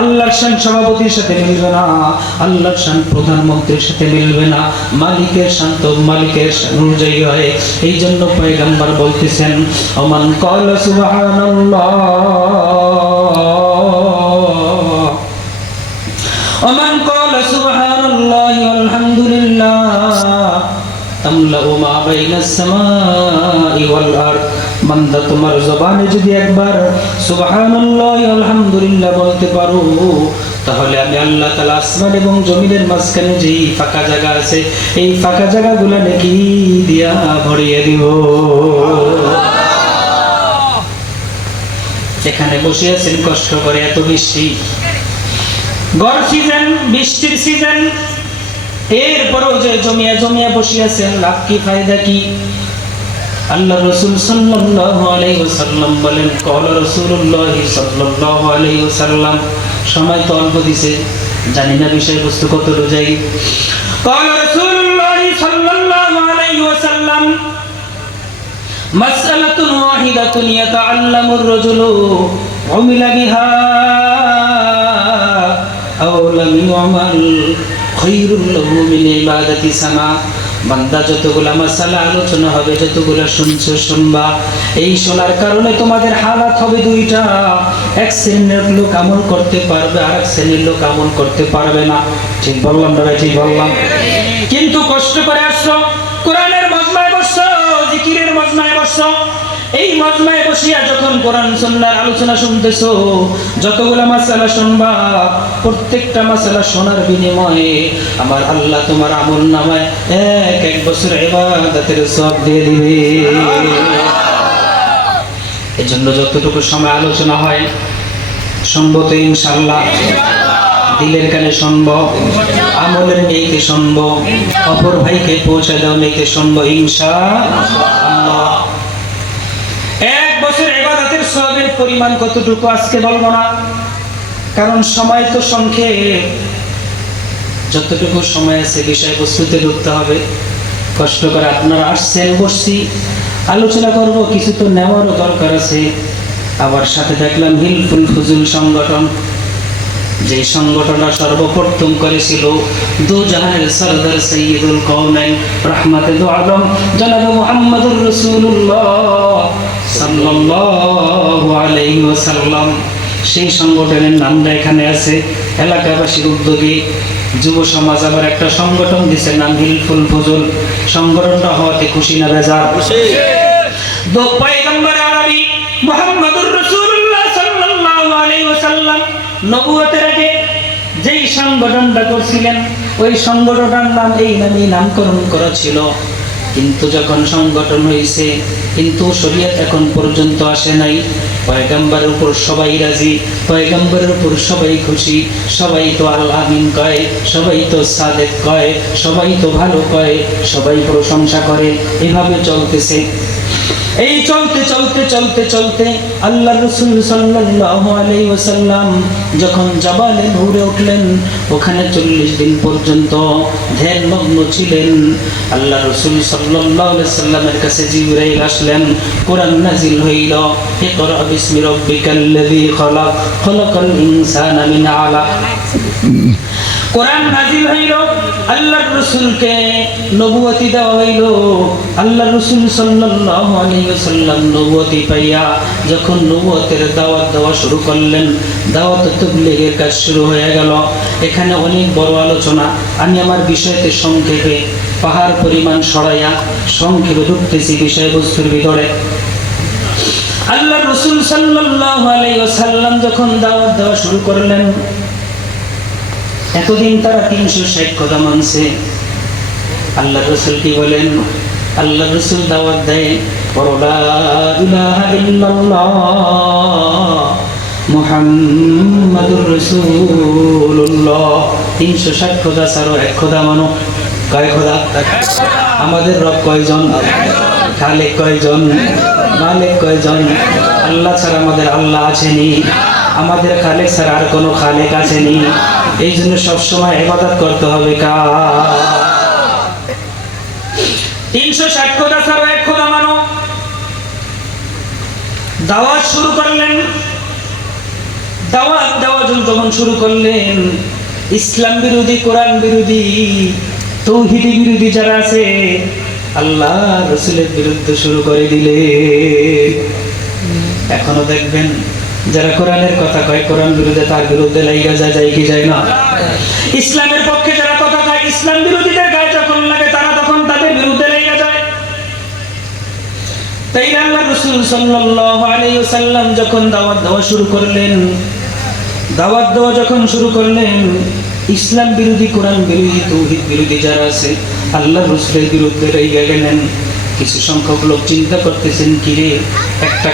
আল্লাহর শান সভাপতির সাথে মিলবে না, আল্লাহর শান প্রধানমন্ত্রীর সাথে মিলবে না, মালিকের শান তো মালিকের শান অনুযায়ী হয়। এই জন্য পয়গম্বর বলতেছেন ওমান ক্বালা সুবহানাল্লাহ ওমান ক্বালা সুবহানাল্লাহি ওয়ালহামদুলিল্লাহ তামলাউ মা বাইনাস সামাই ওয়াল আরদ। বান্দা তোমার জবানে যদি একবার সুবহানাল্লাহি আলহামদুলিল্লাহ বলতে পারো, তাহলে আমি আল্লাহ তাআলা আসমান এবং জমিনের মাঝখানে যেই ফাঁকা জায়গা আছে এই ফাঁকা জায়গাগুলো নেকি দিয়া ভরিয়ে দিব। এখানে বসে আছেন কষ্ট করে, এত বৃষ্টি, গড় সিজন, বৃষ্টির সিজন, এরপরও যে জমিয়া জমিয়া বসে আছেন, লাভ কি ফায়দা কি? আল্লাহ রাসূল সাল্লাল্লাহু আলাইহি ওয়াসাল্লাম বলেন, ক্বালা রাসূলুল্লাহ সাল্লাল্লাহু আলাইহি ওয়াসাল্লাম, সময় তো অল্প দিছে, জানি না বিষয়বস্তু কত রোজাই। ক্বালা রাসূলুল্লাহ সাল্লাল্লাহু আলাইহি ওয়াসাল্লাম মাসআলাতুন ওয়াহিদাতুন ইয়াতাআল্লামুর রাজুলু উমিলা বিহা আও লাম ইউমাল খায়রুল লাহু মিন ইবাদাতি সানা। বান্দা যতগুলা মাসালা আলোচনা হবে, যতগুলা শুনছো শুনবা, এই শোনার কারণে তোমাদের হালাত হবে দুইটা। এক শ্রেণীর লোক আমল করতে পারবে, আর এক শ্রেণীর লোক আমল করতে পারবে না। ঠিক বললাম না ভাই? ঠিক বললাম। কিন্তু কষ্ট করে আসছো, কোরআনের মজমায় বসছো, জিকিরের মজমায় বসছো, এই মজমায় বসিয়া যখন কোরআন সুন্নাহর আলোচনা শুনতেছো, যতগুলা মাসালা শুনবা, প্রত্যেকটা মাসালা শোনার বিনিময়ে আমার আল্লাহ তোমার আমলনামায় এক বছর ইবাদতের সওয়াব দিয়ে দিবে। এজন্য যতটুকু সময় আলোচনা হয় শুনবো তো ইনশাআল্লাহ, দিলের কানে শুনবো, আমলের নিয়তে শুনবো, অপর ভাইকে পৌঁছে দাও নিয়তে শুনবো ইনশাআল্লাহ। এক বছর ইবাদতের সওয়াবের পরিমাণ কতটুকু আজকে বলবো না, কারণ সময় তো সংক্ষেপ। যতটুকু সময় আছে বিষয়বস্তুতে ঢুকতে হবে। কষ্ট করে আপনারা আসছেন, বসছি, আলোচনা করব, কিছু তো নেওয়ারও দরকার আছে। আবার সাথে দেখলাম হিলফুল ফুজুল সংগঠন, যে সংগঠনটা সর্বপ্রথম করেছিল দু জাহানের সরদার সৈয়দুল কওনাইন রাহমাতে দু আলম জনাব মুহাম্মদুর রাসূলুল্লাহ সাল্লাল্লাহু আলাইহি ওয়াসাল্লাম, সেই সংগঠনের নামটা এখানে আছে। এলাকাবাসীর উদ্যোগে যুব সমাজ আবার একটা সংগঠন দিছে, নাম হিলফুল ফুজুল। সংগঠনটা হওয়াতে খুশি না বেজার? খুশি। দো পয়গম্বর আরবি মুহাম্মদুর রাসূলুল্লাহ সাল্লাল্লাহু আলাইহি ওয়াসাল্লাম নবুয়তের আগে যেই সংগঠনটা করছিলেন, ওই সংগঠনটার নাম এই নামেই নামকরণ করা ছিল। কিন্তু যখন সংগঠন হয়েছে, কিন্তু শরীয়ত এখন পর্যন্ত আসে নাই। পয়গম্বরের উপর সবাই রাজি, পয়গম্বরের উপর সবাই খুশি, সবাই তো আল্লাহ আমিন কয়, সবাই তো সাদেক কয়, সবাই তো ভালো কয়, সবাই প্রশংসা করে, এভাবে চলতেছে। এই চলতে চলতে চলতে চলতে আল্লাহ রাসূল সাল্লাল্লাহু আলাইহি ওয়াসাল্লাম যখন জাবালে নূরে উঠলেন, ওখানে 40 দিন পর্যন্ত ধ্যানমগ্ন ছিলেন। আল্লাহ রাসূল সাল্লাল্লাহু আলাইহি ওয়াসাল্লামের কাছে জিবরাইল আসলেন, কোরআন নাজিল হইল, ইকরা বিসমি রাব্বিকাল্লাযী খালাক, খালাকাল ইনসানা মিন আলাক। কোরআন নাজিল হইল, আল্লাহর রাসূলকে নবুয়তি দেওয়া হইল। আল্লাহর রাসূল সাল্লাল্লাহু আলাইহি ওয়াসাল্লাম নবুয়তি পাইয়া যখন নবুয়তের দাওয়াত দেওয়া শুরু করলেন, দাওয়াত তাবলীগের কাজ শুরু হয়ে গেল। এখানে অনেক বড় আলোচনা, আমি আমার বিষয়তে সংক্ষেপে পাহাড় পরিমাণ সরাইয়া সংক্ষেপে ঢুকতেছি বিষয়বস্তুর ভিতরে। আল্লাহর রাসূল সাল্লাল্লাহু আলাইহি ওয়াসাল্লাম যখন দাওয়াত দেওয়া শুরু করলেন, এতদিন তারা 360 কথা মানছে। আল্লাহ রাসূল কি বলেন? আল্লাহ রাসূল দাওয়াত দেয়, লা ইলাহা ইল্লাল্লাহ মুহাম্মাদুর রাসূলুল্লাহ। 360 খোদা ছাড়ো এক খোদা মানো। কয় খোদা? আমাদের রব কয়জন? খালেক কয়জন? মালিক কয়জন? আল্লাহ ছাড়া আমাদের আল্লাহ আছেনি, আমাদের খালেক ছাড়া আর কোনো খালেক আছেনি। এই জন্য সবসময় ইবাদত করতে হবে কার? 360 খোদা ছাড়া এক খোদা মানো। দাওয়াত শুরু করলেন। দাওয়াত দেওয়া যখন শুরু করলেন, ইসলাম বিরোধী, কোরআন বিরোধী, তৌহিদি বিরোধী যারা আছে আল্লাহ রসুলের বিরুদ্ধে শুরু করে দিলে। এখনো দেখবেন যারা কোরআনের কথা কয় কোরআন বিরুদ্ধে, তার বিরুদ্ধে লাইগা যায় কি যায় না? ইসলামের পক্ষে যারা কথা কয় ইসলাম বিরোধীদের গায়ে যখন লাগে তারা তখন তাদের বিরুদ্ধে লাইগা যায়। তাই আল্লাহ রাসূল সাল্লাল্লাহু আলাইহি ওয়াসাল্লাম যখন দাওয়াত দেওয়া শুরু করলেন, ইসলাম বিরোধী, কোরআন বিরোধী, তৌহিদ বিরোধী যারা আছে আল্লাহ রাসূলের বিরুদ্ধে লাইগা গেলেন। কিছু সংখ্যক লোক চিন্তা করতেছেন, কিরে একটা